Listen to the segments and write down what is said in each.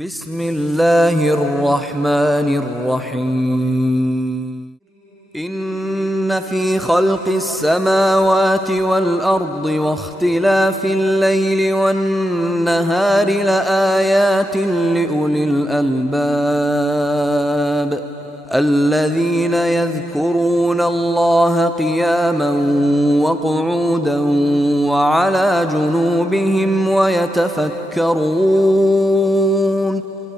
بسم الله الرحمن الرحيم إن في خلق السماوات والأرض واختلاف الليل والنهار لآيات لأولي الألباب الذين يذكرون الله قياما وقعودا وعلى جنوبهم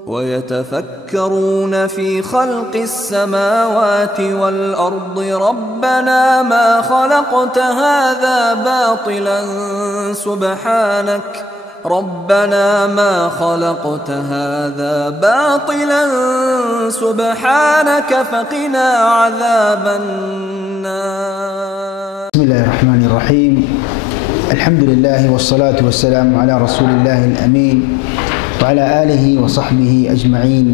ويتفكرون في خلق السماوات والأرض ربنا ما خلقت هذا باطلا سبحانك فقنا عذاب النار. بسم الله الرحمن الرحيم. الحمد لله والصلاة والسلام على رسول الله الأمين وعلى آله وصحبه أجمعين.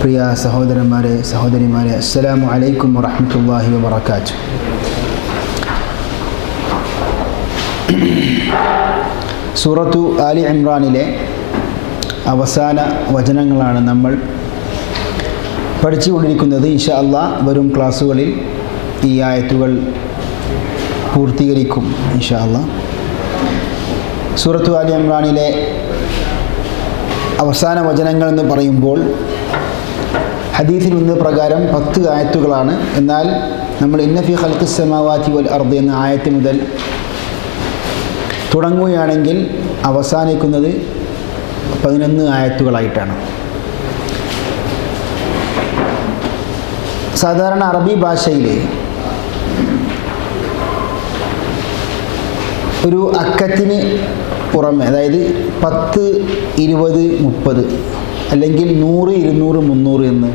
പ്രിയ സഹോദരന്മാരെ സഹോദരിമാരെ, അസ്സലാമു അലൈക്കും വറഹ്മത്തുള്ളാഹി വബറകാതുഹു. സൂറത്തു ആലി ഇമ്രാനിലെ അവസാന വചനങ്ങളാണ് നമ്മൾ പഠിച്ചുകൊണ്ടിരിക്കുന്നത്. ഇൻഷാ അല്ലാഹ് വരും ക്ലാസ്സുകളിൽ ഈ ആയത്തുകൾ പൂർത്തീകരിക്കും ഇൻഷാ അല്ലാഹ്. സൂറത്തു ആലി ഇമ്രാനിലെ അവസാന വചനങ്ങൾ എന്ന് പറയുമ്പോൾ ഹദീസിൽ നിന്ന് പ്രകാരം 10 ആയത്തുകളാണ്. എന്നാൽ നമ്മൾ ഇന്ന ഫീ ഖൽഖിസ് സമാവാതി വൽ അർദി എന്ന ആയത്ത് മുതൽ തുടങ്ങുകയാണെങ്കിൽ അവസാനിക്കുന്നത് 11 ആയത്തുകളായിട്ടാണ്. സാധാരണ അറബി ഭാഷയിൽ ഒരു അക്കത്തിന് പുറമെ, അതായത് 10, 20, 30 അല്ലെങ്കിൽ 100, 200, 300 എന്ന്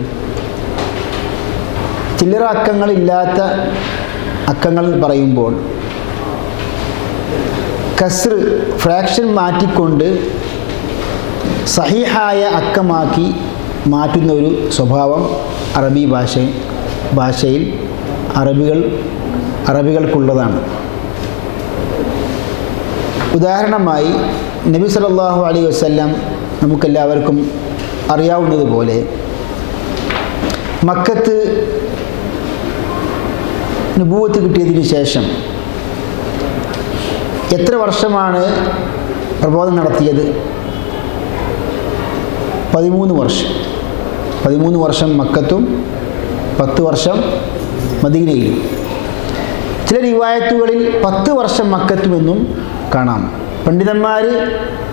ചില്ലറ അക്കങ്ങളില്ലാത്ത അക്കങ്ങൾ പറയുമ്പോൾ കസ്ർ ഫ്രാക്ഷൻ മാറ്റിക്കൊണ്ട് സഹീഹായ അക്കമാക്കി മാറ്റുന്ന ഒരു സ്വഭാവം അറബി ഭാഷയിൽ അറബികൾക്കുള്ളതാണ്. ഉദാഹരണമായി നബി സല്ലല്ലാഹു അലൈഹി വസല്ലം നമുക്കെല്ലാവർക്കും അറിയാവുന്നതുപോലെ മക്കത്ത് നുബുവത്ത് കിട്ടിയതിന് ശേഷം എത്ര വർഷമാണ് പ്രബോധനം നടത്തിയത്? 13 വർഷം. 13 വർഷം മക്കത്തും 10 വർഷം മദീനയിലും. ചില റിവായത്തുകളിൽ 10 വർഷം മക്കത്തുമെന്നും കാണാം. പണ്ഡിതന്മാർ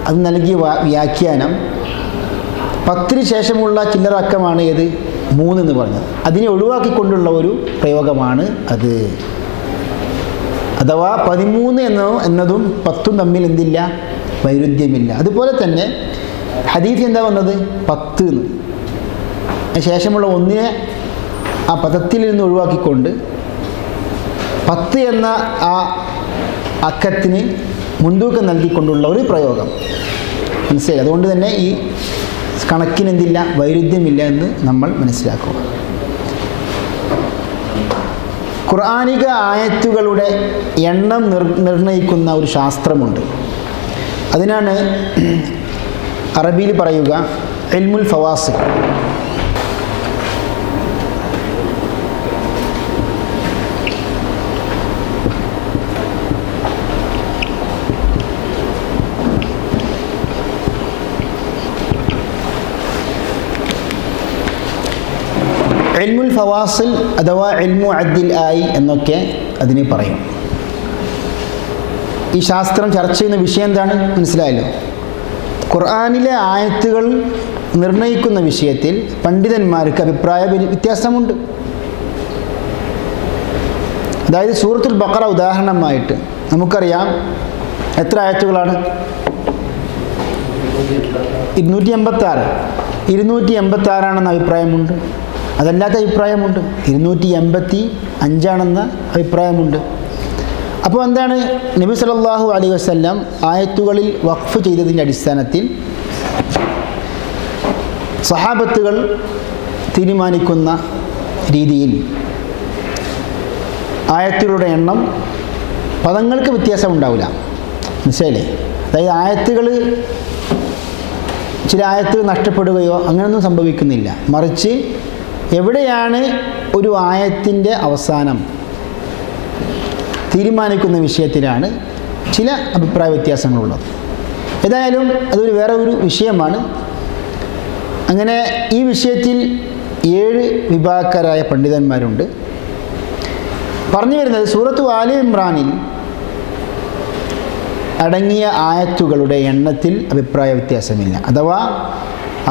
അത് നൽകിയ വ്യാഖ്യാനം 10 ശേഷമുള്ള ചില്ലറ അക്കമാണ് ഏത്? 3 എന്ന് പറഞ്ഞത്. അതിനെ ഒഴിവാക്കിക്കൊണ്ടുള്ള ഒരു പ്രയോഗമാണ് അത്. അഥവാ 13 എന്നതും 10 തമ്മിൽ എന്തില്ല? വൈരുദ്ധ്യമില്ല. അതുപോലെ തന്നെ ഹദീസ് എന്താ വന്നത്? 10 എന്ന്. ശേഷമുള്ള ഒന്നിനെ ആ പദത്തിൽ നിന്ന് ഒഴിവാക്കിക്കൊണ്ട് 10 എന്ന ആ അക്കത്തിന് മുൻതൂക്കം നൽകിക്കൊണ്ടുള്ള ഒരു പ്രയോഗം. മനസ്സിലായി? അതുകൊണ്ട് തന്നെ ഈ കണക്കിന് എന്തില്ല? വൈരുദ്ധ്യമില്ല എന്ന് നമ്മൾ മനസ്സിലാക്കുക. ഖുർആനിക ആയത്തുകളുടെ എണ്ണം നിർണ്ണയിക്കുന്ന ഒരു ശാസ്ത്രമുണ്ട്. അതിനാണ് അറബിയിൽ പറയുക ഇൽമുൽ ഫവാസിൽ. ഇൽമുൽ ഫവാസിൽ അഥവാ ഇൽമു അദ്ദിൽ ആയി എന്നൊക്കെ അതിനെ പറയും. ഈ ശാസ്ത്രം ചർച്ച ചെയ്യുന്ന വിഷയം എന്താണ്? മനസ്സിലായല്ലോ. ഖുർആനിലെ ആയത്തുകൾ നിർണ്ണയിക്കുന്ന വിഷയത്തിൽ പണ്ഡിതന്മാർക്ക് അഭിപ്രായ വ്യത്യാസമുണ്ട്. അതായത് സൂറത്തുൽ ബഖറ ഉദാഹരണമായിട്ട് നമുക്കറിയാം എത്ര ആയത്തുകളാണ്? 286. 286 അഭിപ്രായമുണ്ട്. അതല്ലാത്ത അഭിപ്രായമുണ്ട്. 285 അഭിപ്രായമുണ്ട്. അപ്പോൾ എന്താണ്? നബി സല്ലല്ലാഹു അലൈഹി വസല്ലം ആയത്തുകളിൽ വഖഫ് ചെയ്തതിൻ്റെ അടിസ്ഥാനത്തിൽ സഹാബത്തുകൾ തീരുമാനിക്കുന്ന രീതിയിൽ ആയത്തുകളുടെ എണ്ണം പദങ്ങൾക്ക് വ്യത്യാസം ഉണ്ടാവില്ല. മനസ്സിലായില്ലേ? അതായത് ആയത്തുകൾ ചില ആയത്ത് നഷ്ടപ്പെടുകയോ അങ്ങനെയൊന്നും സംഭവിക്കുന്നില്ല. മറിച്ച് എവിടെയാണ് ഒരു ആയത്തിൻ്റെ അവസാനം തീരുമാനിക്കുന്ന വിഷയത്തിലാണ് ചില അഭിപ്രായ വ്യത്യാസങ്ങളുള്ളത്. ഏതായാലും അതൊരു വേറെ ഒരു വിഷയമാണ്. അങ്ങനെ ഈ വിഷയത്തിൽ 7 വിഭാഗക്കാരായ പണ്ഡിതന്മാരുണ്ട്. പറഞ്ഞു വരുന്നത് സൂറത്തു ആലി ഇമ്രാനിൽ അടങ്ങിയ ആയത്തുകളുടെ എണ്ണത്തിൽ അഭിപ്രായ വ്യത്യാസമില്ല. അഥവാ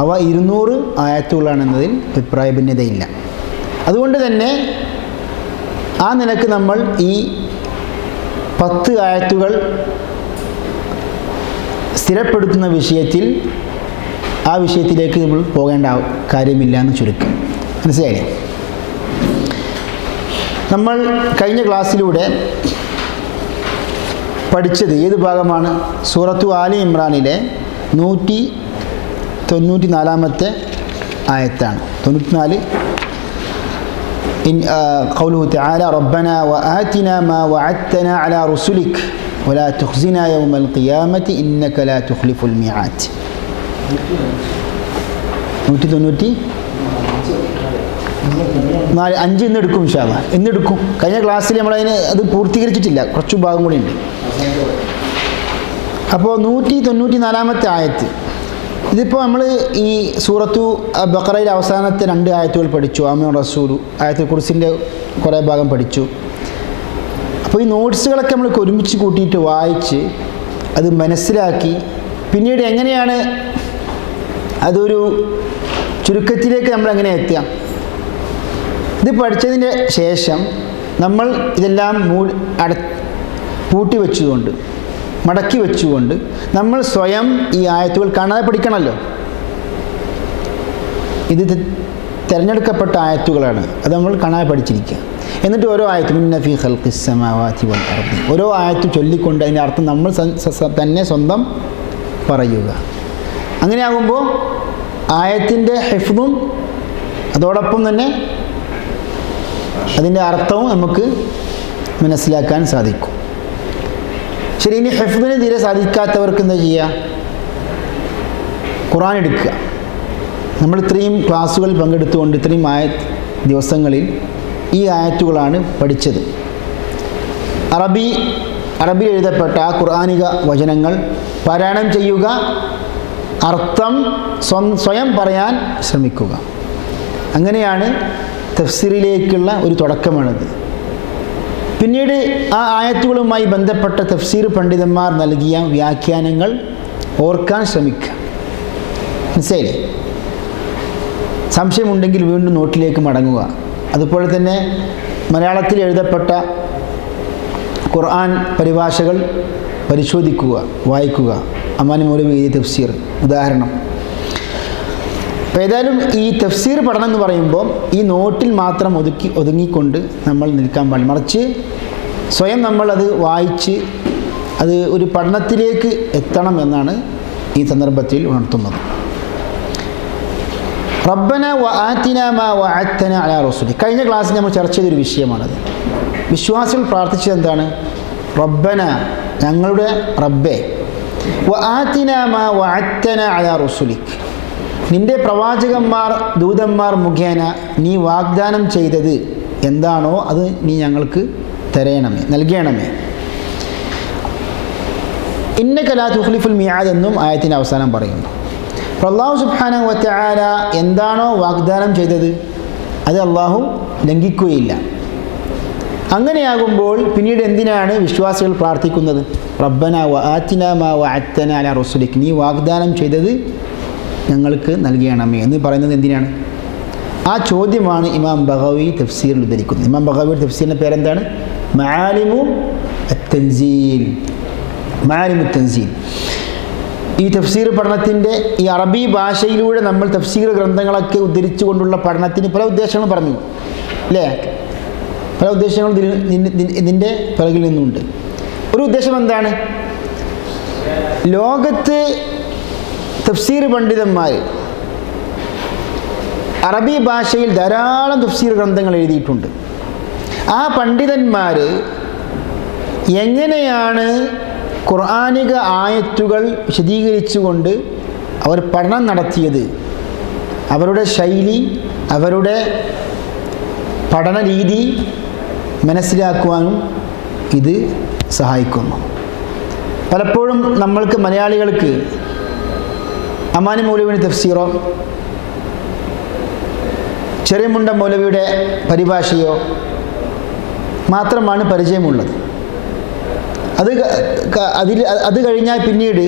അവ 200 ആയത്തുകളാണെന്നതിൽ അഭിപ്രായ ഭിന്നതയില്ല. അതുകൊണ്ട് തന്നെ ആ നിലക്ക് നമ്മൾ ഈ 10 ആയത്തുകൾ സ്ഥിരപ്പെടുത്തുന്ന വിഷയത്തിൽ ആ വിഷയത്തിലേക്ക് നമ്മൾ പോകേണ്ട കാര്യമില്ല എന്ന് ചുരുക്കം. മനസ്സിലായില്ലേ? നമ്മൾ കഴിഞ്ഞ ക്ലാസ്സിലൂടെ പഠിച്ചത് ഏത് ഭാഗമാണ്? സൂറത്തു ആലി ഇമ്രാനിലെ 194 ആയത്താണ്. 94 قوله تعالى ربنا وآتنا ما وعدتنا على رسلك ولا تخزنا يوم القيامة إنك لا تخلف الميعاد. 194 ഇന്നെടുക്കും ഇൻഷാ അല്ലാഹ്. ഇന്നെടുക്കും. കഴിഞ്ഞ ക്ലാസ്സിൽ നമ്മളതിന് അത് പൂർത്തീകരിച്ചിട്ടില്ല, കുറച്ച് ഭാഗം കൂടി ഉണ്ട്. അപ്പോൾ 194 ആയത്ത്. ഇതിപ്പോൾ നമ്മൾ ഈ സൂറത്തു ബഖറയിലെ അവസാനത്തെ 2 ആയത്തുകൾ പഠിച്ചു. ആമിൻ റസൂലു ആയത്തുൽ കുർസിൻ്റെ കുറേ ഭാഗം പഠിച്ചു. അപ്പോൾ ഈ നോട്ട്സുകളൊക്കെ നമ്മൾ ഒരുമിച്ച് കൂട്ടിയിട്ട് വായിച്ച് അത് മനസ്സിലാക്കി പിന്നീട് എങ്ങനെയാണ് അതൊരു ചുരുക്കത്തിലേക്ക് നമ്മൾ എങ്ങനെ എത്തുക? ഇത് പഠിച്ചതിന് ശേഷം നമ്മൾ ഇതെല്ലാം പൂട്ടി വെച്ചുകൊണ്ട് മടക്കി വെച്ചുകൊണ്ട് നമ്മൾ സ്വയം ഈ ആയത്തുകൾ കാണാതെ പഠിക്കണമല്ലോ. ഇത് തിരഞ്ഞെടുക്കപ്പെട്ട ആയത്തുകളാണ്, അത് നമ്മൾ കാണാതെ പഠിച്ചിരിക്കുക. എന്നിട്ട് ഓരോ ആയത്തും ഇന്ന ഫീ ഖൽഖിസ് സമാവാതി വൽ അർദി, ഓരോ ആയത്ത് ചൊല്ലിക്കൊണ്ട് അതിൻ്റെ അർത്ഥം നമ്മൾ തന്നെ സ്വന്തം പറയുക. അങ്ങനെയാകുമ്പോൾ ആയത്തിൻ്റെ ഹിഫ്ദും അതോടൊപ്പം തന്നെ അതിൻ്റെ അർത്ഥവും നമുക്ക് മനസ്സിലാക്കാൻ സാധിക്കും. ശരി, ഇനി ഹിഫ്ദിന് തീരെ സാധിക്കാത്തവർക്ക് എന്താ ചെയ്യുക? ഖുർആൻ എടുക്കുക. നമ്മൾ ഇത്രയും ക്ലാസ്സുകളിൽ പങ്കെടുത്തുകൊണ്ട് ഇത്രയും ദിവസങ്ങളിൽ ഈ ആയത്തുകളാണ് പഠിച്ചത്. അറബി എഴുതപ്പെട്ട ഖുർആനിക വചനങ്ങൾ പാരായണം ചെയ്യുക, അർത്ഥം സ്വയം പറയാൻ ശ്രമിക്കുക. അങ്ങനെയാണ് തഫ്സീറിലേക്കുള്ള ഒരു തുടക്കമാണിത്. പിന്നീട് ആ ആയത്തുകളുമായി ബന്ധപ്പെട്ട തഫ്സീർ പണ്ഡിതന്മാർ നൽകിയ വ്യാഖ്യാനങ്ങൾ ഓർക്കാൻ ശ്രമിക്കുക. മനസ്സിലായില്ലേ? സംശയമുണ്ടെങ്കിൽ വീണ്ടും നോട്ടിലേക്ക് മടങ്ങുക. അതുപോലെ തന്നെ മലയാളത്തിൽ എഴുതപ്പെട്ട ഖുർആൻ പരിഭാഷകൾ പരിശോധിക്കുക, വായിക്കുക. അമാനി മൗലവി എഴുതിയ തഫ്സീർ ഉദാഹരണം. അപ്പോൾ ഏതായാലും ഈ തഫ്സീർ പഠനം എന്ന് പറയുമ്പോൾ ഈ നോട്ടിൽ മാത്രം ഒതുങ്ങിക്കൊണ്ട് നമ്മൾ നിൽക്കാൻ പാടില്ല. മറിച്ച് സ്വയം നമ്മളത് വായിച്ച് അത് ഒരു പഠനത്തിലേക്ക് എത്തണം എന്നാണ് ഈ സന്ദർഭത്തിൽ ഉണർത്തുന്നത്. റബ്ബന വ ആതിന മാ വഅദ്തന അലാ റസൂലി. കഴിഞ്ഞ ക്ലാസ്സിൽ നമ്മൾ ചർച്ച ചെയ്തൊരു വിഷയമാണത്. വിശ്വാസികൾ പ്രാർത്ഥിച്ചത് എന്താണ്? റബ്ബന, ഞങ്ങളുടെ റബ്ബേ, വ ആതിന മാ വഅദ്തന അലാ റസൂലിക്, നിൻ്റെ പ്രവാചകന്മാർ ദൂതന്മാർ മുഖേന നീ വാഗ്ദാനം ചെയ്തത് എന്താണോ അത് നീ ഞങ്ങൾക്ക് തരയണമേ, നൽകണമേ. ഇന്നക ലാ തുഖ്ലിഫുൽ മിആദ് എന്നും ആയത്തിൻ്റെ അവസാനം പറയുന്നു. അപ്പോൾ അല്ലാഹു സുബ്ഹാനഹു വ തആല എന്താണോ വാഗ്ദാനം ചെയ്തത് അത് അല്ലാഹു ലംഘിക്കുകയില്ല. അങ്ങനെയാകുമ്പോൾ പിന്നീട് എന്തിനാണ് വിശ്വാസികൾ പ്രാർത്ഥിക്കുന്നത്? റബ്ബന വ ആതിന മാ വഅദ്തന അലാ റസൂലിക്, നീ വാഗ്ദാനം ചെയ്തത് ഞങ്ങൾക്ക് നൽകണമേ എന്ന് പറയുന്നത് എന്തിനാണ്? ആ ചോദ്യമാണ് ഇമാം ബഗവി തഫ്സീറിൽ ഉദ്ധരിക്കുന്നത്. ഇമാം ബഗവിയുടെ തഫ്സീറിൻ്റെ പേരെന്താണ്? മആലിമു അത്തൻസീൽ. മആലിമു തൻസീൽ. ഈ തഫ്സീർ പഠനത്തിൻ്റെ ഈ അറബി ഭാഷയിലൂടെ നമ്മൾ തഫ്സീർ ഗ്രന്ഥങ്ങളൊക്കെ ഉദ്ധരിച്ചു കൊണ്ടുള്ള പഠനത്തിന് പല ഉദ്ദേശങ്ങളും പറഞ്ഞു, അല്ലേ? പല ഉദ്ദേശങ്ങളും ഇതിൻ്റെ പിറകിൽ നിന്നുണ്ട്. ഒരു ഉദ്ദേശം എന്താണ്? ലോകത്ത് തഫ്സീർ പണ്ഡിതന്മാർ അറബി ഭാഷയിൽ ധാരാളം തഫ്സീർ ഗ്രന്ഥങ്ങൾ എഴുതിയിട്ടുണ്ട്. ആ പണ്ഡിതന്മാർ എങ്ങനെയാണ് ഖുർആനിക ആയത്തുകൾ വിശദീകരിച്ചുകൊണ്ട് അവർ പഠനം നടത്തിയത്, അവരുടെ ശൈലി, അവരുടെ പഠന രീതി മനസ്സിലാക്കുവാനും ഇത് സഹായിക്കുന്നു. പലപ്പോഴും നമ്മൾക്ക് മലയാളികൾക്ക് അമാനി മൗലവിയുടെ തഫ്സീറോ ചെറിയ മുണ്ട മൗലവിയുടെ പരിഭാഷയോ മാത്രമാണ് പരിചയമുള്ളത്. അത് കഴിഞ്ഞാൽ പിന്നീട്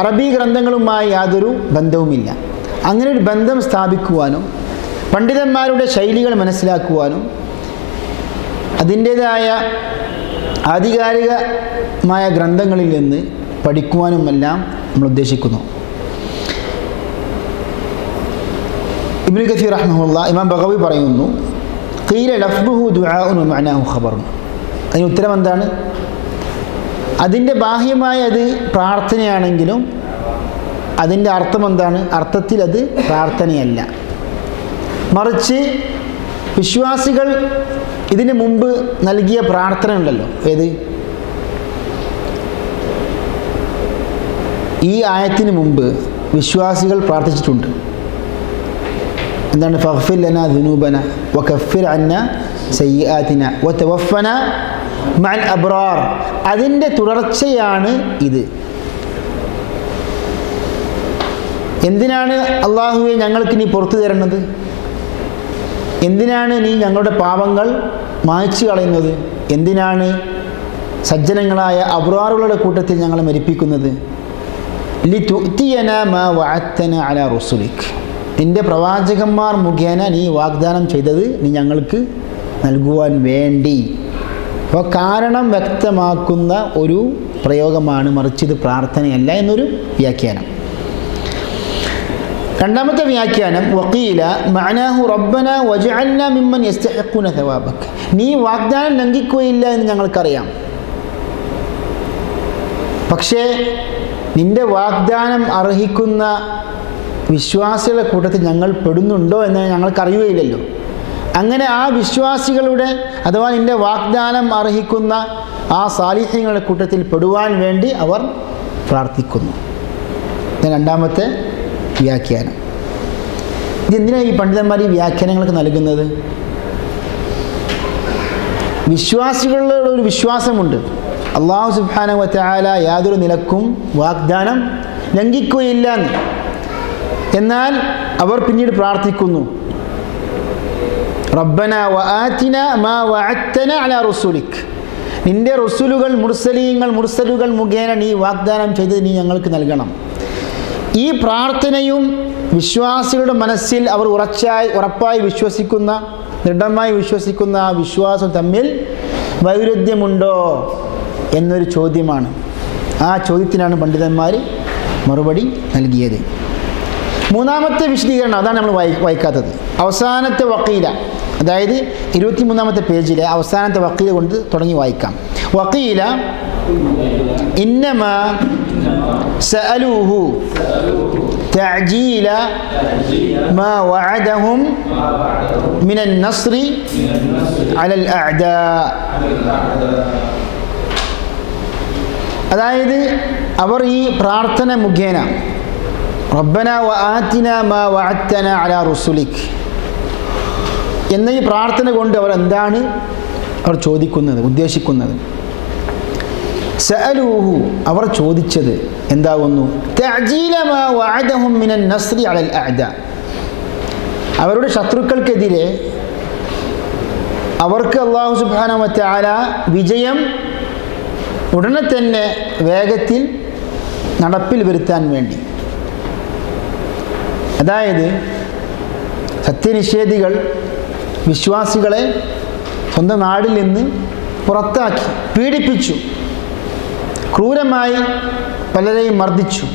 അറബി ഗ്രന്ഥങ്ങളുമായി യാതൊരു ബന്ധവുമില്ല. അങ്ങനെ ഒരു ബന്ധം സ്ഥാപിക്കുവാനും പണ്ഡിതന്മാരുടെ ശൈലികൾ മനസ്സിലാക്കുവാനും അതിൻ്റേതായ ആധികാരികമായ ഗ്രന്ഥങ്ങളിൽ നിന്ന് പഠിക്കുവാനുമെല്ലാം നമ്മൾ ഉദ്ദേശിക്കുന്നു. ഇബ്നു കസീർ റഹ്മഹുല്ലാഹ് ഇമാം ബഗവി പറയുന്നു, ഖീല ലഫ്ദുഹു ദുആഉൻ വമഅനാഹു ഖബറുൻ. അതിന് ഉത്തരം എന്താണ്? അതിൻ്റെ ബാഹ്യമായ അത് പ്രാർത്ഥനയാണെങ്കിലും അതിൻ്റെ അർത്ഥം എന്താണ്? അർത്ഥത്തിൽ അത് പ്രാർത്ഥനയല്ല, മറിച്ച് വിശ്വാസികൾ ഇതിനു മുമ്പ് നൽകിയ പ്രാർത്ഥന ഉണ്ടല്ലോ, ഏത്? ഈ ആയത്തിന് മുമ്പ് വിശ്വാസികൾ പ്രാർത്ഥിച്ചിട്ടുണ്ട്. എന്താണ്? ഫഗ്ഫിർ ലനാ ദുനൂബന വകഫിർ അന്നാ സയ്യിആതിന വതവഫന മഅൽ അബ്റാർ. അതിൻ്റെ തുടർച്ചയാണ് ഇത്. എന്തിനാണ് അള്ളാഹുവെ ഞങ്ങൾക്ക് നീ പുറത്തു തരുന്നത്? എന്തിനാണ് നീ ഞങ്ങളുടെ പാപങ്ങൾ മായ്ച്ചു കളയുന്നത്? എന്തിനാണ് സജ്ജനങ്ങളായ അബ്റാറുകളുടെ കൂട്ടത്തിൽ ഞങ്ങളെ മരിപ്പിക്കുന്നത്? ലിതുഅ്തിയനാ മാ വഅദ്തനാ അലാ റസൂലിക്. നിൻ്റെ പ്രവാചകന്മാർ മുഖേന നീ വാഗ്ദാനം ചെയ്തത് നീ ഞങ്ങൾക്ക് നൽകുവാൻ വേണ്ടി. അപ്പോൾ കാരണം വ്യക്തമാക്കുന്ന ഒരു പ്രയോഗമാണ്, മറിച്ച് ഇത് പ്രാർത്ഥനയല്ല എന്നൊരു വ്യാഖ്യാനം. രണ്ടാമത്തെ വ്യാഖ്യാനം, വഖീല മഅനാഹു റബ്ബന വജഅൽനാ മിമ്മൻ യസ്തഹിഖൂന സവാബക. നീ വാഗ്ദാനം ലംഘിക്കുകയില്ല എന്ന് ഞങ്ങൾക്കറിയാം, പക്ഷേ നിൻ്റെ വാഗ്ദാനം അർഹിക്കുന്ന വിശ്വാസികളുടെ കൂട്ടത്തിൽ ഞങ്ങൾ പെടുന്നുണ്ടോ എന്ന് ഞങ്ങൾക്കറിയുകയില്ലല്ലോ. അങ്ങനെ ആ വിശ്വാസികളുടെ അഥവാ നിൻ്റെ വാഗ്ദാനം അർഹിക്കുന്ന ആ സാലിഹ്യങ്ങളുടെ കൂട്ടത്തിൽ പെടുവാൻ വേണ്ടി അവർ പ്രാർത്ഥിക്കുന്നു. രണ്ടാമത്തെ വ്യാഖ്യാനം. ഇതെന്തിനാണ് ഈ പണ്ഡിതന്മാർ ഈ വ്യാഖ്യാനങ്ങൾക്ക് നൽകുന്നത്? വിശ്വാസികളുടെ ഒരു വിശ്വാസമുണ്ട്, അല്ലാഹു സുബ്ഹാനഹു വ തആല യാതൊരു നിലക്കും വാഗ്ദാനം ലംഘിക്കുകയില്ല എന്ന്. എന്നാൽ അവർ പിന്നീട് പ്രാർത്ഥിക്കുന്നു, റബ്ബന വആതിന മാ വഅദ്തന അലാ റസൂലിക്. നിൻ്റെ റസൂലുകൾ മുർസലുകൾ മുഖേന നീ വാഗ്ദാനം ചെയ്തത് നീ ഞങ്ങൾക്ക് നൽകണം. ഈ പ്രാർത്ഥനയും വിശ്വാസികളുടെ മനസ്സിൽ അവർ ഉറപ്പായി വിശ്വസിക്കുന്ന, ദൃഢമായി വിശ്വസിക്കുന്ന ആ വിശ്വാസം തമ്മിൽ വൈരുദ്ധ്യമുണ്ടോ എന്നൊരു ചോദ്യമാണ്. ആ ചോദ്യത്തിനാണ് പണ്ഡിതന്മാർ മറുപടി നൽകിയത്. മൂന്നാമത്തെ വിശദീകരണം, അതാണ് നമ്മൾ വായിക്കാത്തത്. അവസാനത്തെ വഖീല, അതായത് 23-ാമത്തെ പേജിലെ അവസാനത്തെ വഖീല കൊണ്ട് തുടങ്ങി വായിക്കാം. വഖീല ഇന്നമാ സഅലൂഹു തഅജീല മാ വഅദഹും മിനൻ നസ്രി അലൽ അഅദാ. അതായത് അവർ ഈ പ്രാർത്ഥന മുഖേന റബ്ബന വആതിന മാ വഅദ്തന അലാ റസൂലിക് എന്ന ഈ പ്രാർത്ഥന കൊണ്ട് അവർ എന്താണ് ചോദിക്കുന്നത്, ഉദ്ദേശിക്കുന്നത്? സഅലൂഹു, അവർ ചോദിച്ചത് എന്താകുന്നു? തഅജീല മാ വഅദഹും മിനൻ നസ്രി അലൽ അഅദാ. അവരുടെ ശത്രുക്കൾക്കെതിരെ അവർക്ക് അല്ലാഹു സുബ്ഹാനഹു വ തആല വിജയം ഉടനെ തന്നെ വേഗത്തിൽ നടപ്പിൽ വരുത്താൻ വേണ്ടി. അതായത് സത്യനിഷേധികൾ വിശ്വാസികളെ സ്വന്തം നാടിൽ നിന്ന് പുറത്താക്കി, പീഡിപ്പിച്ചു, ക്രൂരമായി പലരെയും മർദ്ദിച്ചു.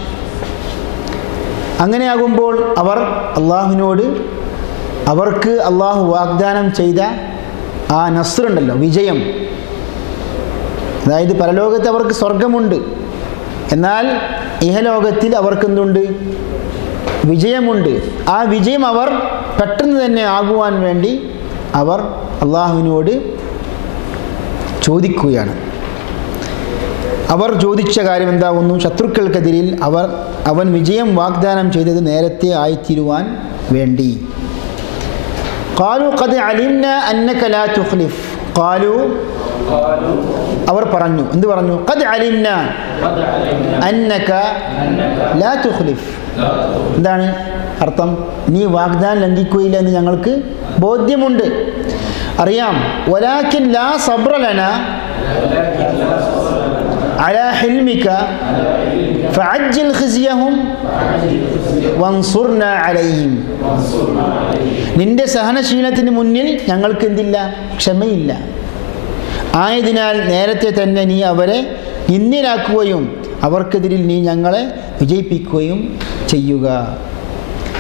അങ്ങനെയാകുമ്പോൾ അവർ അള്ളാഹുവിനോട് അവർക്ക് അള്ളാഹു വാഗ്ദാനം ചെയ്ത ആ നസ്റുണ്ടല്ലോ, വിജയം, അതായത് പരലോകത്ത് അവർക്ക് സ്വർഗമുണ്ട്, എന്നാൽ ഇഹലോകത്തിൽ അവർക്കെന്തുണ്ട്? വിജയമുണ്ട്. ആ വിജയം അവർ പെട്ടെന്ന് തന്നെ ആകുവാൻ വേണ്ടി അവർ അള്ളാഹുവിനോട് ചോദിക്കുകയാണ്. അവർ ചോദിച്ച കാര്യം എന്താകുന്നു? ശത്രുക്കൾക്കെതിരിൽ അവൻ വിജയം വാഗ്ദാനം ചെയ്തത് നേരത്തെ ആയിത്തീരുവാൻ വേണ്ടി. ഖാലു ഖദ് അലിംന അന്നക ലാ തുഖ്ലിഫ്. ഖാലു അവർ പറഞ്ഞു, എന്ത് പറഞ്ഞു? ഖദ് അലിംന അന്നക ലാ തുഖ്ലിഫ്. എന്താണ് അർത്ഥം? നീ വാഗ്ദാനം ലംഘിക്കുകയില്ല എന്ന് ഞങ്ങൾക്ക് ബോധ്യമുണ്ട്, അറിയാം. വലാകിൻ ലാ സബ്ര ലനാ അലാ ഹിൽമിക ഫഅജ്ജിൽ ഖിസ്യഹും വൻസുർനാ അലൈഹിം. നിന്റെ സഹനശീലത്തിന് മുന്നിൽ ഞങ്ങൾക്ക് എന്തില്ല? ക്ഷമയില്ല. ആയതിനാൽ നേരത്തെ തന്നെ നീ അവരെ നിന്ദ്യരാക്കുകയും അവർക്കെതിരിൽ നീ ഞങ്ങളെ വിജയിപ്പിക്കുകയും ചെയ്യുക.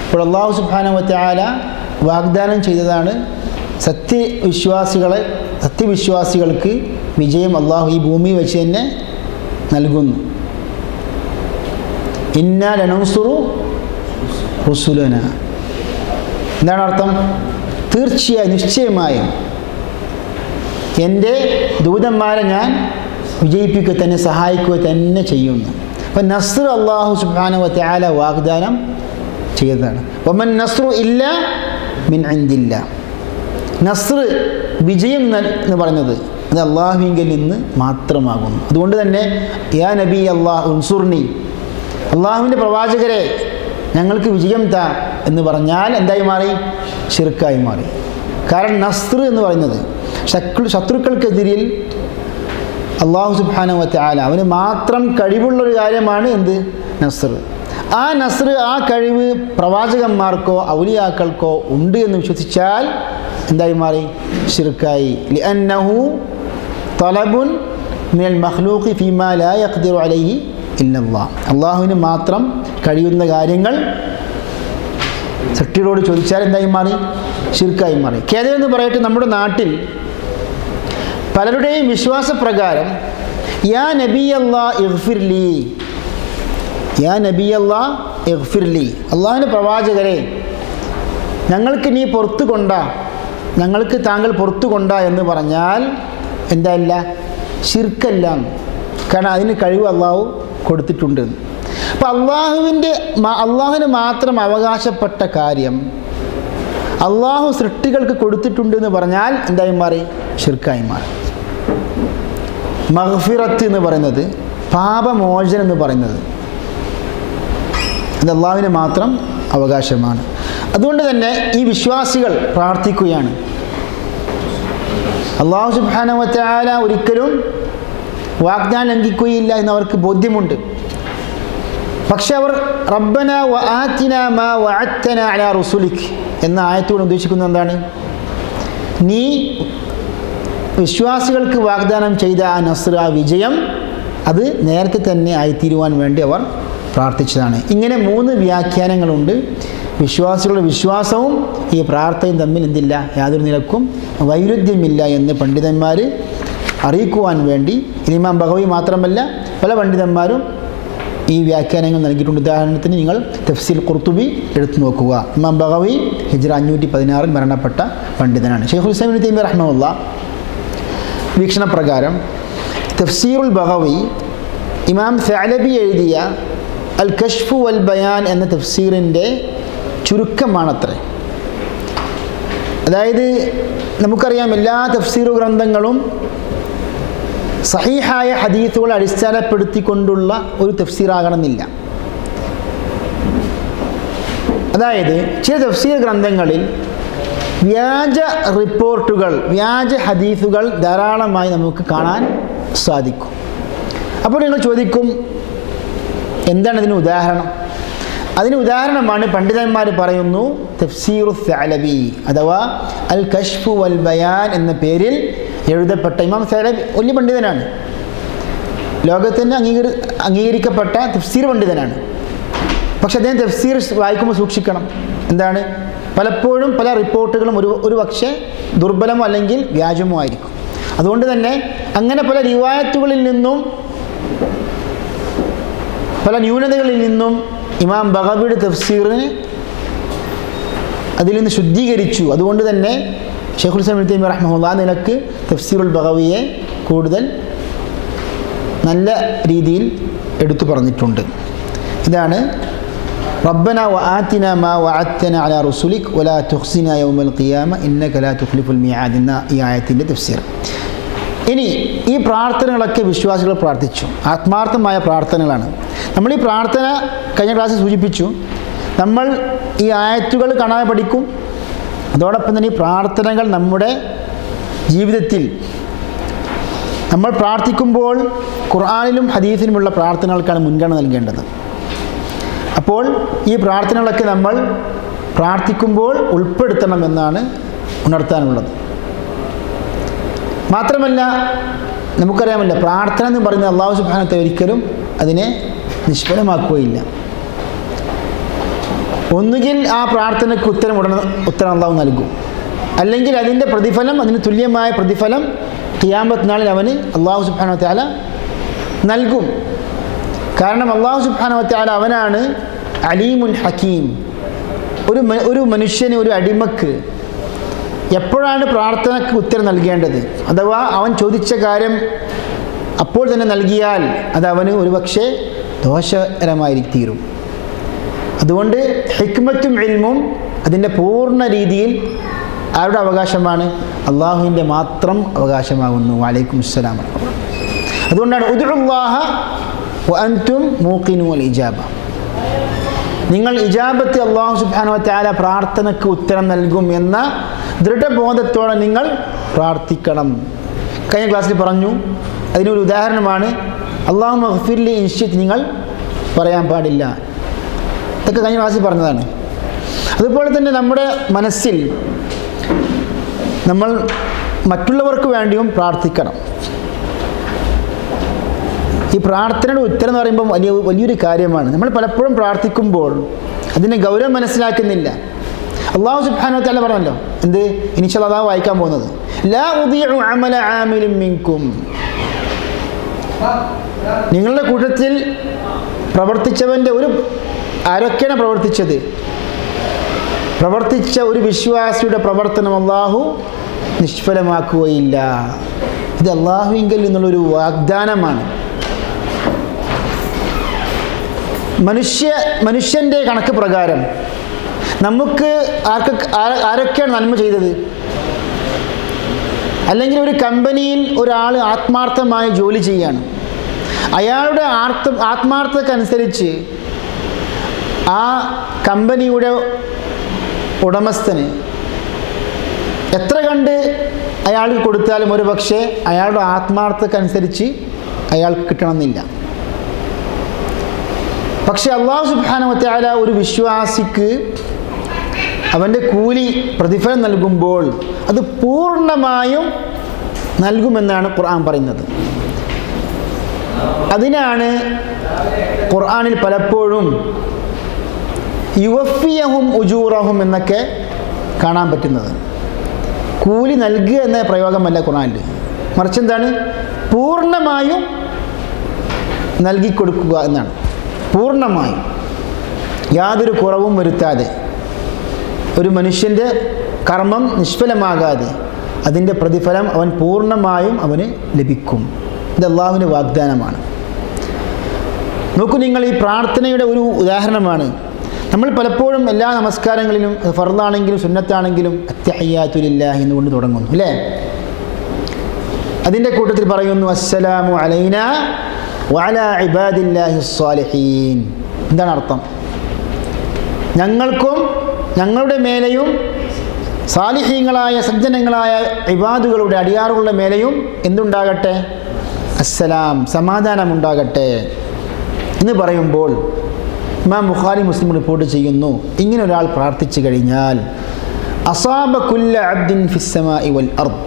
ഇപ്പോൾ അല്ലാഹു സുബ്ഹാനഹു വ തആല വാഗ്ദാനം ചെയ്തതാണ് സത്യവിശ്വാസികൾക്ക് വിജയം അള്ളാഹു ഈ ഭൂമി വെച്ച് തന്നെ നൽകുന്നു. ഇന്നാ ലനൻസുറു റുസുലന. എന്താണ് അർത്ഥം? തീർച്ചയായും നിശ്ചയമായും എൻ്റെ ദൂതന്മാരെ ഞാൻ വിജയിപ്പിക്കുക തന്നെ, സഹായിക്കുക തന്നെ ചെയ്യുന്നു. അപ്പം നസ്ർ അല്ലാഹു സുബ്ഹാനഹു വ തആല വാഗ്ദാനം ചെയ്തതാണ്. വമൻ നസ്റു ഇല്ല മിൻ ഇൻദില്ല. നസ്ർ വിജയം എന്ന് പറയുന്നത് അത് അള്ളാഹുവിങ്കിൽ നിന്ന് മാത്രമാകുന്നു. അതുകൊണ്ട് തന്നെ യാ നബി അല്ലാഹ് ഉൻസുർനി, അള്ളാഹുവിൻ്റെ പ്രവാചകരെ ഞങ്ങൾക്ക് വിജയം താ എന്ന് പറഞ്ഞാൽ എന്തായി മാറി? ശിർക്കായി മാറി. കാരണം നസ്ർ എന്ന് പറയുന്നത് ശത്രുക്കൾക്കെതിരിൽ അല്ലാഹു സുബ്ഹാനഹു വ തആല അവന് മാത്രം കഴിവുള്ളൊരു കാര്യമാണ്. എന്ത്? നസ്ർ. ആ നസ്ർ, ആ കഴിവ് പ്രവാചകന്മാർക്കോ ഔലിയാക്കൾക്കോ ഉണ്ട് എന്ന് വിശ്വസിച്ചാൽ എന്തായി മാറി? ശിർക്കായി. ലിഅന്നഹു തലബുൻ മിനൽ മഖ്ലൂഖി ഫീമാ ലാ യഖ്ദിറു അലൈഹി ഇല്ലല്ലാഹ്. അള്ളാഹുവിന് മാത്രം കഴിയുന്ന കാര്യങ്ങൾ സൃഷ്ടികളോട് ചോദിച്ചാൽ എന്തായി മാറി? ശിർക്കായി മാറി. ഖേദമെന്ന് പറയട്ടെ, നമ്മുടെ നാട്ടിൽ പലരുടെയും വിശ്വാസപ്രകാരം യാ നബിയല്ലാഹ് ഇഗ്ഫിർലി, യാ നബിയല്ലാഹ് ഇഗ്ഫിർലി, അള്ളാഹുവിൻ്റെ പ്രവാചകരെ ഞങ്ങൾക്ക് നീ പുറത്തു കൊണ്ടാ, ഞങ്ങൾക്ക് താങ്കൾ പുറത്തു കൊണ്ടാ എന്ന് പറഞ്ഞാൽ എന്താല്ല? ശിർക്കല്ല. കാരണം അതിന് കഴിവ് അള്ളാഹു കൊടുത്തിട്ടുണ്ട്. അപ്പം അള്ളാഹുവിന് മാത്രം അവകാശപ്പെട്ട കാര്യം അള്ളാഹു സൃഷ്ടികൾക്ക് കൊടുത്തിട്ടുണ്ട് എന്ന് പറഞ്ഞാൽ എന്തായി മാറി? ശിർക്കായി മാറി. മഗ്ഫിറത്ത് എന്ന് പറയുന്നത്, പാപമോചനം എന്ന് പറയുന്നത് അത് അള്ളാഹുവിന് മാത്രം അവകാശമാണ്. അതുകൊണ്ട് തന്നെ ഈ വിശ്വാസികൾ പ്രാർത്ഥിക്കുകയാണ്, അല്ലാഹു സുബ്ഹാനഹു വ തആല ഒരിക്കലും വാഗ്ദാനം ലംഘിക്കുകയില്ല എന്നവർക്ക് ബോധ്യമുണ്ട്. പക്ഷെ അവർ റബ്ബന വ ആതിനാ മാ വഅദ്തന അലാ റുസുലിക് എന്ന ആയത്തോട് ഉദ്ദേശിക്കുന്നത് എന്താണ്? നീ വിശ്വാസികൾക്ക് വാഗ്ദാനം ചെയ്ത ആ നസ്ർ, ആ വിജയം അത് നേരത്തെ തന്നെ ആയിത്തീരുവാൻ വേണ്ടി അവർ പ്രാർത്ഥിച്ചതാണ്. ഇങ്ങനെ 3 വ്യാഖ്യാനങ്ങളുണ്ട്. വിശ്വാസികളുടെ വിശ്വാസവും ഈ പ്രാർത്ഥനയും തമ്മിൽ എന്തില്ല? യാതൊരു നിലക്കും വൈരുദ്ധ്യമില്ല എന്ന് പണ്ഡിതന്മാർ അറിയിക്കുവാൻ വേണ്ടി ഇമാം ബഗവി മാത്രമല്ല പല പണ്ഡിതന്മാരും ഈ വ്യാഖ്യാനങ്ങൾ നൽകിയിട്ടുണ്ട്. ഉദാഹരണത്തിന് നിങ്ങൾ തഫ്സീർ ഖുർത്തുബി എടുത്തു നോക്കുക. ഇമാം ബഗവി ഹിജ്റ 516 മരണപ്പെട്ട പണ്ഡിതനാണ്. ശൈഖുൽ ഇസ്ലാം ഇബ്നു തൈമിയ്യ റഹ്മഹുല്ലാഹ് വീക്ഷണപ്രകാരം തഫ്സീറുൽ ബഗവി ഇമാം സഅലബി എഴുതിയ അൽ കശ്ഫ് വൽ ബയാൻ എന്ന തഫ്സീറിൻ്റെ ചുരുക്കമാണത്രേ. അതായത് നമുക്കറിയാം എല്ലാ തഫ്സീർ ഗ്രന്ഥങ്ങളും സഹീഹായ ഹദീസുകളെ അടിസ്ഥാനപ്പെടുത്തിക്കൊണ്ടുള്ള ഒരു തഫ്സീറാകണമെന്നില്ല. അതായത് ചില തഫ്സീർ ഗ്രന്ഥങ്ങളിൽ വ്യാജ റിപ്പോർട്ടുകൾ, വ്യാജ ഹദീസുകൾ ധാരാളമായി നമുക്ക് കാണാൻ സാധിക്കും. അപ്പോൾ നിങ്ങൾ ചോദിക്കും, എന്താണ് ഇതിന് ഉദാഹരണം? അതിന് ഉദാഹരണമാണ് പണ്ഡിതന്മാർ പറയുന്നു തഫ്സീറു സഅലബി അഥവാ അൽ കശ്ഫ് വൽ ബയാൻ എന്ന പേരിൽ എഴുതപ്പെട്ട ഇമാം സഅലബി വലിയ പണ്ഡിതനാണ്, ലോകത്തിന് അംഗീകരിക്കപ്പെട്ട തഫ്സീർ പണ്ഡിതനാണ്. പക്ഷെ അദ്ദേഹം തഫ്സീർ വായിക്കുമ്പോൾ സൂക്ഷിക്കണം. എന്താണ്? പലപ്പോഴും പല റിപ്പോർട്ടുകളും ഒരു പക്ഷേ ദുർബലമോ അല്ലെങ്കിൽ വ്യാജമോ ആയിരിക്കും. അതുകൊണ്ട് തന്നെ അങ്ങനെ പല റിവായത്തുകളിൽ നിന്നും പല ന്യൂനതകളിൽ നിന്നും ഇമാം ബഗവിയുടെ തഫ്സീറിനെ അതിൽ നിന്ന് ശുദ്ധീകരിച്ചു. അതുകൊണ്ട് തന്നെ ശൈഖുൽ ഇസ്ലാം ഇബ്നു തൈമിയ്യ റഹ്മഹുല്ലാഹ് നിലക്ക് തഫ്സീറുൽ ബഗവിയെ കൂടുതൽ നല്ല രീതിയിൽ എടുത്തു പറഞ്ഞിട്ടുണ്ട്. ഇതാണ് റബ്ബന വആതിന മാ വഅദ്തന അലാ റസൂലിക് വലാ തുഖ്സിന യൗമൽ ഖിയാമ ഇന്നക ലാ തുഖ്ലിഫുൽ മിആദ് എന്ന ഈ ആയത്തിൻ്റെ തഫ്സീർ. ഇനി ഈ പ്രാർത്ഥനകളൊക്കെ വിശ്വാസികൾ പ്രാർത്ഥിച്ചു, ആത്മാർത്ഥമായ പ്രാർത്ഥനകളാണ്. നമ്മൾ ഈ പ്രാർത്ഥന കഴിഞ്ഞ ക്ലാസ്സിൽ സൂചിപ്പിച്ചു. നമ്മൾ ഈ ആയത്തുകൾ കാണാതെ പഠിക്കും. അതോടൊപ്പം തന്നെ ഈ പ്രാർത്ഥനകൾ നമ്മുടെ ജീവിതത്തിൽ നമ്മൾ പ്രാർത്ഥിക്കുമ്പോൾ ഖുർആനിലും ഹദീസിലുമുള്ള പ്രാർത്ഥനകൾക്കാണ് മുൻഗണന നൽകേണ്ടത്. അപ്പോൾ ഈ പ്രാർത്ഥനകളൊക്കെ നമ്മൾ പ്രാർത്ഥിക്കുമ്പോൾ ഉൾപ്പെടുത്തണമെന്നാണ് ഉണർത്താനുള്ളത്. മാത്രമല്ല, നമുക്കറിയാമല്ലോ, പ്രാർത്ഥന എന്ന് പറയുന്നത് അല്ലാഹു സുബ്ഹാനഹു വ തആല ഒരിക്കലും അതിനെ നിഷ്ഫലമാക്കുകയില്ല. ഒന്നുകിൽ ആ പ്രാർത്ഥനയ്ക്ക് ഉത്തരം അല്ലാഹു നൽകും, അല്ലെങ്കിൽ അതിൻ്റെ പ്രതിഫലം, അതിന് തുല്യമായ പ്രതിഫലം ഖിയാമത്ത് നാളിൽ അവന് അല്ലാഹു സുബ്ഹാനഹു വ തആല നൽകും. കാരണം അല്ലാഹു സുബ്ഹാനഹു വ തആല അവനാണ് അലീമുൻ ഹക്കീം. ഒരു മനുഷ്യന്, ഒരു അടിമക്ക് എപ്പോഴാണ് പ്രാർത്ഥനയ്ക്ക് ഉത്തരം നൽകേണ്ടത്, അഥവാ അവൻ ചോദിച്ച കാര്യം അപ്പോൾ തന്നെ നൽകിയാൽ അത് അവന് ഒരുപക്ഷെ ദോഷകരമായി തീരും. അതുകൊണ്ട് ഹിക്മത്തും ഇൽമും അതിൻ്റെ പൂർണ്ണ രീതിയിൽ ആരുടെ അവകാശമാണ്? അള്ളാഹുവിൻ്റെ മാത്രം അവകാശമാകുന്നു. വഅലൈക്കും അസ്സലാം. അതുകൊണ്ടാണ് ഉദ്ഉല്ലാഹ വഅൻതും മൂഖിനൂൽ ഇജാബ, നിങ്ങൾ ഇജാബത്ത് അല്ലാഹു സുബ്ഹാനഹു വ തആല പ്രാർത്ഥനയ്ക്ക് ഉത്തരം നൽകും എന്ന ദൃഢബോധത്തോടെ നിങ്ങൾ പ്രാർത്ഥിക്കണം. കഴിഞ്ഞ ക്ലാസ്സിൽ പറഞ്ഞു, അതിനൊരു ഉദാഹരണമാണ് അല്ലാഹുമ്മ ഗ്ഫിർലി ഇൻ ശിഅ്ത, നിങ്ങൾ പറയാൻ പാടില്ല. ഇതൊക്കെ കഴിഞ്ഞ ക്ലാസ്സിൽ പറഞ്ഞതാണ്. അതുപോലെ തന്നെ നമ്മുടെ മനസ്സിൽ നമ്മൾ മറ്റുള്ളവർക്ക് വേണ്ടിയും പ്രാർത്ഥിക്കണം. ഈ പ്രാർത്ഥനയുടെ ഉത്തരം എന്ന് പറയുമ്പോൾ വലിയൊരു കാര്യമാണ്. നമ്മൾ പലപ്പോഴും പ്രാർത്ഥിക്കുമ്പോൾ അതിൻ്റെ ഗൗരവം മനസ്സിലാക്കുന്നില്ല. അല്ലാഹു സുബ്ഹാനഹു വ തആല പറഞ്ഞല്ലോ, എന്ത്? ഇൻഷാ അല്ലാഹ് വായിക്കാൻ പോകുന്നത്, ലാ ഉദീഉ അമല ആമിലിൻ മിൻകും, നിങ്ങളുടെ കൂട്ടത്തിൽ പ്രവർത്തിച്ചവൻ്റെ ആരൊക്കെയാണ് പ്രവർത്തിച്ച ഒരു വിശ്വാസിയുടെ പ്രവർത്തനം അല്ലാഹു നിഷ്ഫലമാക്കുകയില്ല. ഇത് അല്ലാഹുവിങ്കൽ നിന്നുള്ളൊരു വാഗ്ദാനമാണ്. മനുഷ്യൻ്റെ കണക്ക് പ്രകാരം നമുക്ക് ആരൊക്കെയാണ് നന്മ ചെയ്തത്? അല്ലെങ്കിൽ ഒരു കമ്പനിയിൽ ഒരാൾ ആത്മാർത്ഥമായി ജോലി ചെയ്യാണ്. അയാളുടെ ആത്മാർത്ഥതക്കനുസരിച്ച് ആ കമ്പനിയുടെ ഉടമസ്ഥന് എത്ര കണ്ട് അയാൾക്ക് കൊടുത്താലും ഒരു പക്ഷേ അയാളുടെ ആത്മാർത്ഥതക്കനുസരിച്ച് അയാൾക്ക് കിട്ടണമെന്നില്ല. പക്ഷെ അല്ലാഹു സുബ്ഹാനഹു വ തആല ഒരു വിശ്വാസിക്ക് അവൻ്റെ കൂലി, പ്രതിഫലം നൽകുമ്പോൾ അത് പൂർണ്ണമായും നൽകുമെന്നാണ് ഖുർആൻ പറയുന്നത്. അതിനാണ് ഖുർആനിൽ പലപ്പോഴും യുവഫിയഹും ഉജൂറഹും എന്നൊക്കെ കാണാൻ പറ്റുന്നത്. കൂലി നൽകുക എന്ന പ്രയോഗമല്ല ഖുർആനിൽ, മറിച്ച് എന്താണ്? പൂർണ്ണമായും നൽകിക്കൊടുക്കുക എന്നാണ്. പൂർണ്ണമായും യാതൊരു കുറവും വരുത്താതെ, ഒരു മനുഷ്യൻ്റെ കർമ്മം നിഷ്ഫലമാകാതെ അതിൻ്റെ പ്രതിഫലം അവൻ പൂർണ്ണമായും അവന് ലഭിക്കും. ഇത് അല്ലാഹുവിൻ്റെ വാഗ്ദാനമാണ്. നോക്കൂ, നിങ്ങൾ ഈ പ്രാർത്ഥനയുടെ ഒരു ഉദാഹരണമാണ്. നമ്മൾ പലപ്പോഴും എല്ലാ നമസ്കാരങ്ങളിലും, ഫർളാണെങ്കിലും സുന്നത്താണെങ്കിലും, അത്തഹിയ്യാതു ലില്ലാഹി എന്നുകൊണ്ട് തുടങ്ങുന്നു, അല്ലേ? അതിൻ്റെ കൂട്ടത്തിൽ പറയുന്നു, അസ്സലാമു അലൈനാ വഅലാ ഇബാദില്ലാഹി സ്സാലിഹീൻ. എന്താണ് അർത്ഥം? ഞങ്ങൾക്കും ഞങ്ങളുടെ മേലെയും സാലിഹീങ്ങളായ സജ്ജനങ്ങളായ ഇബാദുകളുടെ അടിയാറുകളുടെ മേലെയും എന്തുണ്ടാകട്ടെ? അസ്സലാം, സമാധാനമുണ്ടാകട്ടെ എന്ന് പറയുമ്പോൾ ഇമാം ബുഖാരി, മുസ്ലിം റിപ്പോർട്ട് ചെയ്യുന്നു, ഇങ്ങനെ ഒരാൾ പ്രാർത്ഥിച്ചു കഴിഞ്ഞാൽ അസാബ കുല്ല അബ്ദിൻ ഫിസ്സമാഇ വൽ അർദ്,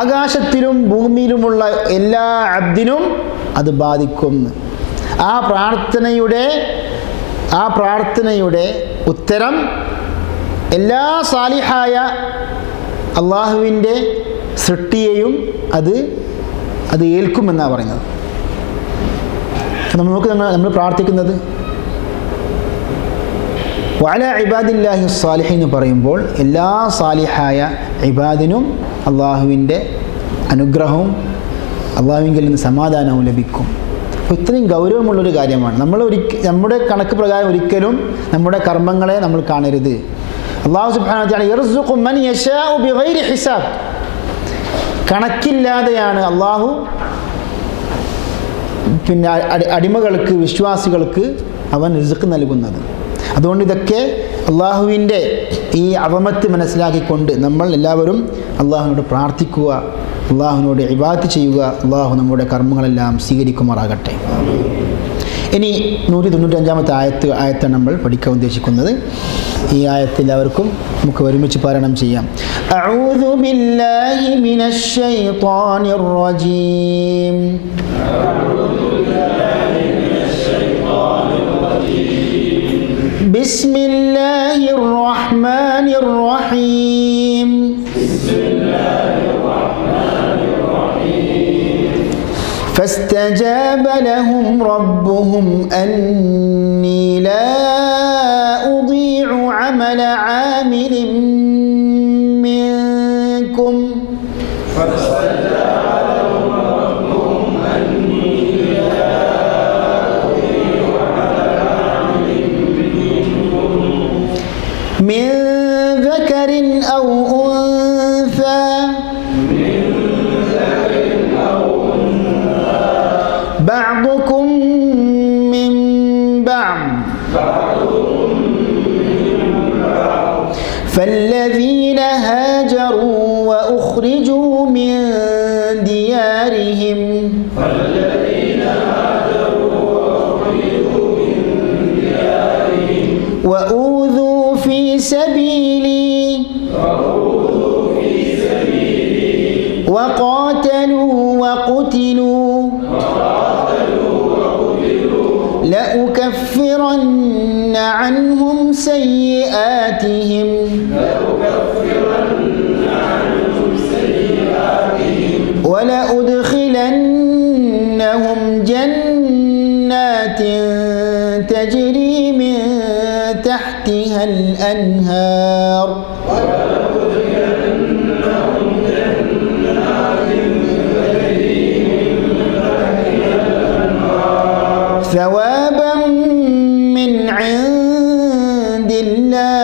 ആകാശത്തിലും ഭൂമിയിലുമുള്ള എല്ലാ അബ്ദിനും അത് ബാധിക്കും. ആ പ്രാർത്ഥനയുടെ ഉത്തരം എല്ലാ സാലിഹായ അള്ളാഹുവിൻ്റെ സൃഷ്ടിയെയും അത് ഏൽക്കുമെന്നാണ് പറയുന്നത്. നമ്മൾ പ്രാർത്ഥിക്കുന്നത് വഅലാ ഇബാദില്ലാഹി സ്സാലിഹീൻ എന്ന് പറയുമ്പോൾ എല്ലാ സാലിഹായ ഇബാദിനും അള്ളാഹുവിൻ്റെ അനുഗ്രഹവും അള്ളാഹുവിങ്കിൽ നിന്ന് സമാധാനവും ലഭിക്കും. അപ്പോൾ ഇത്രയും ഗൗരവമുള്ളൊരു കാര്യമാണ്. നമ്മുടെ കണക്ക് പ്രകാരം ഒരിക്കലും നമ്മുടെ കർമ്മങ്ങളെ നമ്മൾ കാണരുത്. അള്ളാഹു സുബ്ഹാനഹു വ തആല യർസുഖു മൻ യശാഉ ബിഗൈരി ഹിസാബ്, കണക്കില്ലാതെയാണ് അള്ളാഹു പിന്നെ അടിമകൾക്ക്, വിശ്വാസികൾക്ക് അവൻ റിസ്ക് നൽകുന്നത്. അതുകൊണ്ട് ഇതൊക്കെ അള്ളാഹുവിൻ്റെ ഈ അവമത്ത് മനസ്സിലാക്കിക്കൊണ്ട് നമ്മൾ എല്ലാവരും അള്ളാഹുവിനോട് പ്രാർത്ഥിക്കുക, അള്ളാഹുവിനോട് ഇബാദത്ത് ചെയ്യുക. അള്ളാഹു നമ്മുടെ കർമ്മങ്ങളെല്ലാം സ്വീകരിക്കുമാറാകട്ടെ. ഇനി 195-ാമത്തെ ആയത്താണ് നമ്മൾ പഠിക്കാൻ ഉദ്ദേശിക്കുന്നത്. ഈ ആയത്ത് എല്ലാവർക്കും നമുക്ക് ഒരുമിച്ച് പാരായണം ചെയ്യാം. അഊദു ബില്ലാഹി മിനശ് ശൈത്വാനിർ റജീം. ബിസ്മില്ലാഹിർ റഹ്മാനിർ റഹീം. فاستجاب لهم ربهم أني لا أضيع عمل عامل منكم من ذكر أو أنثى بعضكم من بعض فالذين هاجروا وأخرجوا من ديارهم وأوذوا في سبيلي وقاتلوا وقتلوا لأكفرن عنهم سيئاتهم ولأدخلنهم جنات تجري من تحتها الأنهار ثوابا من عند الله